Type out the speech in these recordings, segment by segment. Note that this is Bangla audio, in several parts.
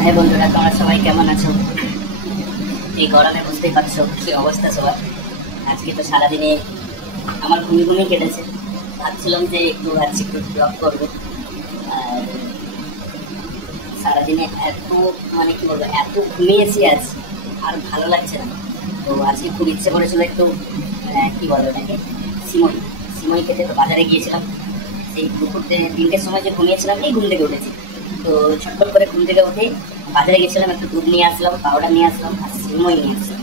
হ্যাঁ বন্ধুরা, তোমরা সবাই কেমন আছো? এই গরমে বুঝতেই পারছো কি অবস্থা সবার। আজকে তো সারাদিনে আমার ঘুমিয়ে কেটেছে। ভাবছিলাম যে একটু ব্লগ করবো। আর সারাদিনে এত মানে কি বলবো, এত ঘুমিয়েছি আজ, আর ভালো লাগছে না। তো আজকে খুব ইচ্ছে করেছিল একটু কি বলে ওটাকে, সিমই সিমই খেতে। তো বাজারে গিয়েছিলাম, এই দুপুর 3টের সময় যে ঘুমিয়েছিলাম, এই ঘুম থেকে উঠেছি। তো ছটফট করে ঘুম থেকে উঠে বাজারে গেছিলাম, একটু দুধ নিয়ে আসলাম, পাউডার নিয়ে আসলাম, আর সিমই নিয়ে আসলাম।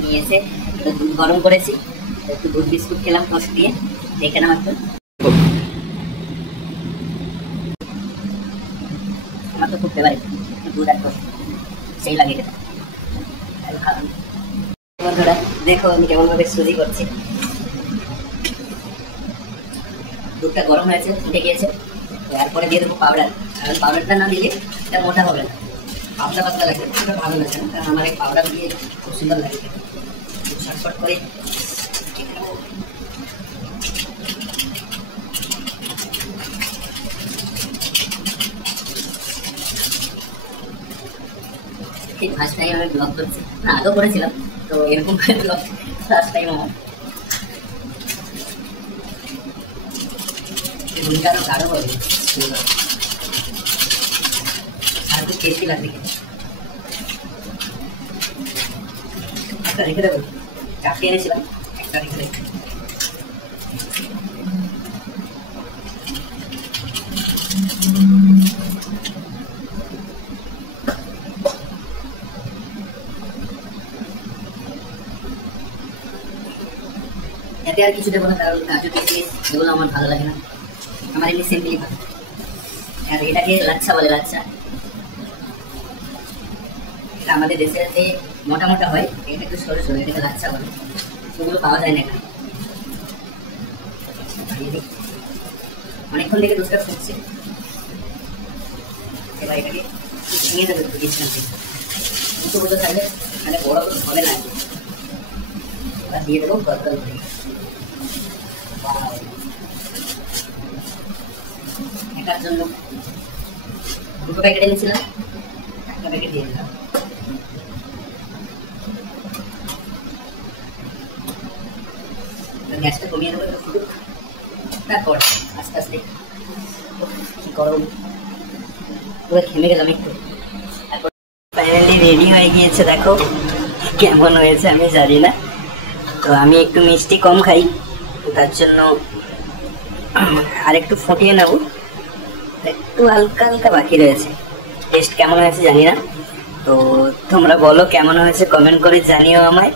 নিয়ে এসে একটু দুধ গরম করেছি, একটু দুধ বিস্কুট খেলাম টোস্ট দিয়ে। দেখে নাও একটু, আমার তো খুব ফেভারিট দুধ আর টোস্ট, সেই লাগে খেতে। বন্ধুরা দেখো আমি কেমন ভাবে সুজি করছি। দুধটা গরম হয়েছে, ফুটে গিয়েছে। তারপরে দিয়ে দেবো পাউডার। কারণ পাউডারটা না দিলে এটা মোটা হবে না, পাতলা পাতলা লাগবে, এটা ভালো লাগছে না। কারণ আমার এই পাউডার দিয়ে খুব সুন্দর লাগে খেতে। ছটফট করে এই ফার্স্ট টাইম আমি ব্লগ করছি, না আগেও করেছিলাম, তো এরকম করে ব্লগ ফার্স্ট টাইম আমার। ভূমিকা আরো গাঢ় হবে, সুন্দর আর খুব টেস্টি লাগবে খেতে। একটা রেখে দেবো, চারটে এনেছিলাম, একটা রেখে দেবো। এতে আর কিছু দেবো না, কারণ কাজু কিশমিশ এগুলো আমার ভালো লাগে না, আমার এমনি সিম্পলি ভালো। আর এটাকে লাচ্ছা বলে, লাচ্ছা। এটা আমাদের দেশে মোটা মোটা হয়, এটা একটু সরু সরু, এটাকে লাচ্ছা বলে। ওগুলো পাওয়া যায় না এখানে। অনেকক্ষণ থেকে দুধটা ফুটছে, এবার এটাকে ভেঙে দেবে একটু কিছুক্ষণ থেকে। দুটো দুটো থাকলে মানে বড় হবে না। এবার দিয়ে দেবো গরগর করে। এটার জন্য দুটো প্যাকেট এনেছিলাম, একটা প্যাকেট দিয়ে দিলাম। গ্যাসটা কমিয়ে দেবো একটু ফুটুক, তারপর আস্তে আস্তে। কি গরম, পুরো ঘেমে গেলাম একটু। তারপর ফাইনালি রেডি হয়ে গিয়েছে, দেখো কেমন হয়েছে আমি জানি না। তো আমি একটু মিষ্টি কম খাই, তার জন্য আর একটু ফুটিয়ে নেব, একটু হালকা হালকা বাকি রয়েছে। টেস্ট কেমন হয়েছে জানি না, তো তোমরা বলো কেমন হয়েছে, কমেন্ট করে জানিও আমায়।